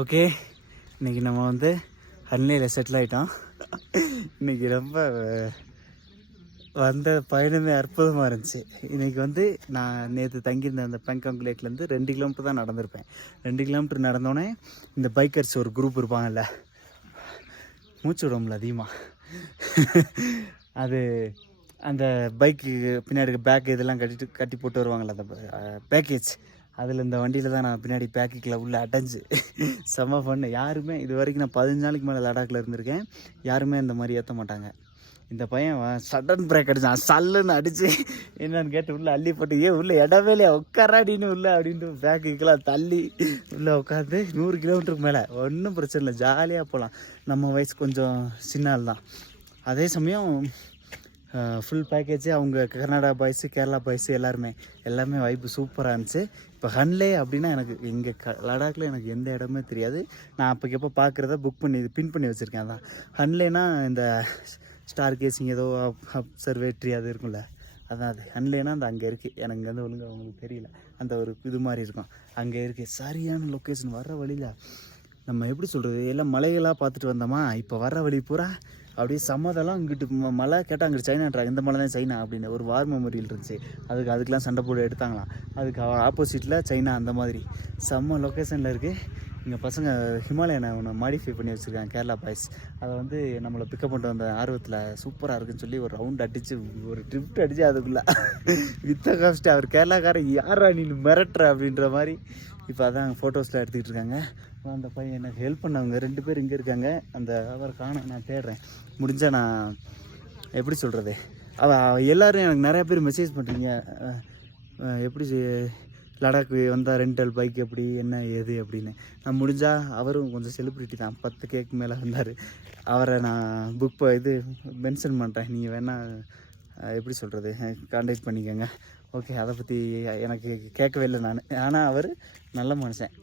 Okay, இன்றைக்கி நம்ம வந்து ஹன்லேயில் செட்டில் ஆகிட்டோம். இன்றைக்கி ரொம்ப வந்த பயணமே அற்புதமாக இருந்துச்சு. இன்றைக்கி வந்து நான் நேற்று தங்கியிருந்த அந்த பேங்காங் லேக்லேருந்து 2 கிலோமீட்டர் தான் நடந்திருப்பேன். 2 கிலோமீட்டர் நடந்தோடனே இந்த பைக்கர்ஸ் ஒரு குரூப் இருப்பாங்கல்ல, மூச்சு விடும்ல அதிகமாக, அது அந்த பைக்கு பின்னாடி பேக் இதெல்லாம் கட்டி போட்டு வருவாங்கள்ல, அந்த பேக்கேஜ், அதில் இந்த வண்டியில் தான் நான் பின்னாடி பேக்கில் உள்ளே அடைஞ்சு செம்ம பண்ணு. யாருமே இது வரைக்கும் நான் 15 நாளைக்கு மேலே லடாக்கில் இருந்திருக்கேன், யாருமே இந்த மாதிரி ஏற்ற மாட்டாங்க. இந்த பையன் சடன் பிரேக் அடித்தான், சல்லுன்னு அடித்து என்னன்னு கேட்டு உள்ளே அள்ளி போட்டு, உள்ளே இடமே இல்லையா உட்காராடின்னு உள்ளே அப்படின்ட்டு பேக்குக்கெல்லாம் தள்ளி உள்ளே உட்காந்து 100 கிலோமீட்டருக்கு மேலே ஒன்றும் பிரச்சனை இல்லை, ஜாலியாக போகலாம். நம்ம வயசு கொஞ்சம் சின்ன ஆள் தான். அதே சமயம் ஃபுல் பேக்கேஜ், அவங்க கர்நாடகா பாய்ஸு, கேரளா பாய்ஸு எல்லாமே வைப்பு சூப்பராக இருந்துச்சு. இப்போ ஹன்லே அப்படின்னா எனக்கு இங்கே லடாக்கில் எனக்கு எந்த இடமே தெரியாது. நான் அப்போக்கப்போ பார்க்குறத புக் பண்ணி பின் பண்ணி வச்சுருக்கேன். அதான் ஹன்லேனா இந்த ஸ்டார் கேசிங் ஏதோ அப்சர்வேட்ரி அது இருக்கும்ல, அதான் அது ஹன்லேனா அந்த அங்கே இருக்குது. எனக்கு இங்கே வந்து ஒழுங்காக அவங்களுக்கு தெரியல, அந்த ஒரு இது மாதிரி இருக்கும் அங்கே இருக்குது. சரியான லொக்கேஷன். வர்ற வழியில் நம்ம எப்படி சொல்கிறது, எல்லாம் மலைகளாக பார்த்துட்டு வந்தோமா, இப்போ வர்ற வழி பூரா அப்படியே சம்மதெல்லாம் இங்கிட்டு மலை கேட்டால் அங்கிட்டு சைனான்றாங்க, இந்த மலை தான் சைனா அப்படின்னு ஒரு வார் மெமோரியல் இருந்துச்சு. அதுக்கெலாம் சண்டை போட்டு எடுத்தாங்களாம். அதுக்கு ஆப்போசிட்டில் சைனா, அந்த மாதிரி செம்ம லொக்கேஷனில் இருக்குது. இங்கே பசங்க ஹிமாலயனை ஒன்று மாடிஃபை பண்ணி வச்சுருக்காங்க, கேரளா பாய்ஸ். அதை வந்து நம்மளை பிக்கப் பண்ணிட்டு வந்த ஆர்வத்தில் சூப்பராக இருக்குன்னு சொல்லி ஒரு ரவுண்ட் அடித்து ஒரு ட்ரிப்ட் அடித்து அதுக்குள்ளே வித்த காஸ்ட்டு அவர் கேரளாக்காரன் யாரா நீ மிரட்டுற அப்படின்ற மாதிரி. இப்போ அதான் ஃபோட்டோஸில் எடுத்துக்கிட்டு இருக்காங்க. அந்த பையன் எனக்கு ஹெல்ப் பண்ணவங்க 2 பேர் இங்கே இருக்காங்க. அந்த அவரை காண நான் தேடுறேன். முடிஞ்சால் நான் எப்படி சொல்கிறது, எல்லோரும் எனக்கு நிறையா பேர் மெசேஜ் பண்ணுறீங்க, எப்படி லடாக்கு வந்தால் ரெண்டல் பைக் எப்படி என்ன ஏது அப்படின்னு. நான் முடிஞ்சால், அவரும் கொஞ்சம் செலிப்ரிட்டி தான், 10 கேக்கு மேலே வந்தார். அவரை நான் இது மென்ஷன் பண்ணுறேன், நீங்கள் வேணால் எப்படி சொல்கிறது கான்டாக்ட் பண்ணிக்கோங்க. ஓகே, அதை பற்றி எனக்கு கேட்கவே இல்லை நான், ஆனால் அவர் நல்ல மனுஷன்.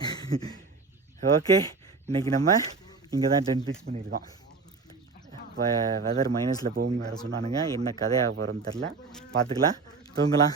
ஓகே, இன்றைக்கி நம்ம இங்கே தான் டென்ட் ஃபிக்ஸ் பண்ணியிருக்கோம். வெதர் மைனஸில் போகும் வேறு சொன்னானுங்க, என்ன கதையாக போகிறோன்னு தெரில, பார்த்துக்கலாம், தூங்கலாம்.